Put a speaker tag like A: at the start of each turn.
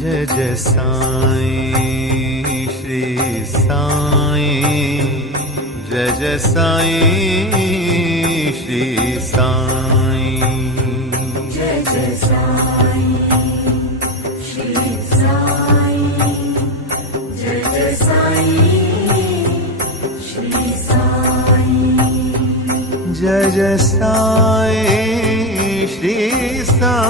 A: Sai Shri Jai Sai Shri Jai Jai Sai Shri Sai